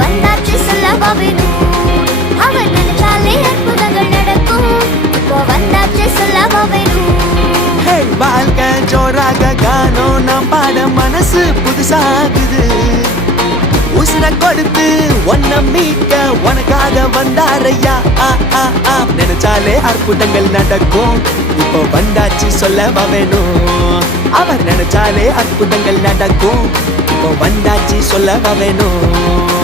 வந்தாச்சு சொல்லவா வேணும். அவர் நினைச்சாலே அற்புதங்கள் நடக்கும். இப்போ வந்தாச்சு சொல்லவா வேணும். வாழ்க்கை ஜோராக காணோம் நாம் பாட மனசு புதுசாகுது. உசுர கொடுத்து ஒன்ன மீட்க உனக்காக வந்தாரையா. நினைச்சாலே அற்புதங்கள் நடக்கும். இப்போ வந்தாச்சு சொல்லவா வேணும். அவர் நினைச்சாலே அற்புதங்கள் நடக்கும். இப்போ வந்தாச்சு சொல்லவா வேணும்.